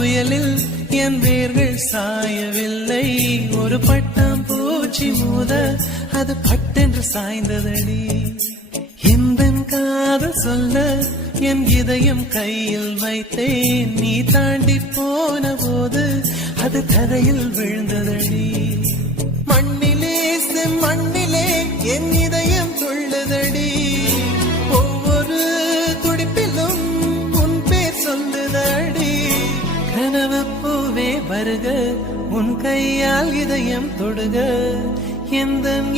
புயலில் என் வேர்கள் சாயவில்லை. ஒரு பட்டாம் பூச்சி மோத அது பட்டென்று சாய்ந்ததடி. எந்தன் காதல் சொல்ல என் இதயம் கையில் வைத்தேன். நீ தாண்டி போன போது அது தரையில் விழுந்ததடி. மண்ணிலே மண்ணிலே என் இதயம் துள்ளுதடி. ஒவ்வொரு துடிப்பிலும் உன் பேர் சொல்லுதடி. கனவு பூவே வருக, உன் கையால் இதயம் தொடுக. எந்த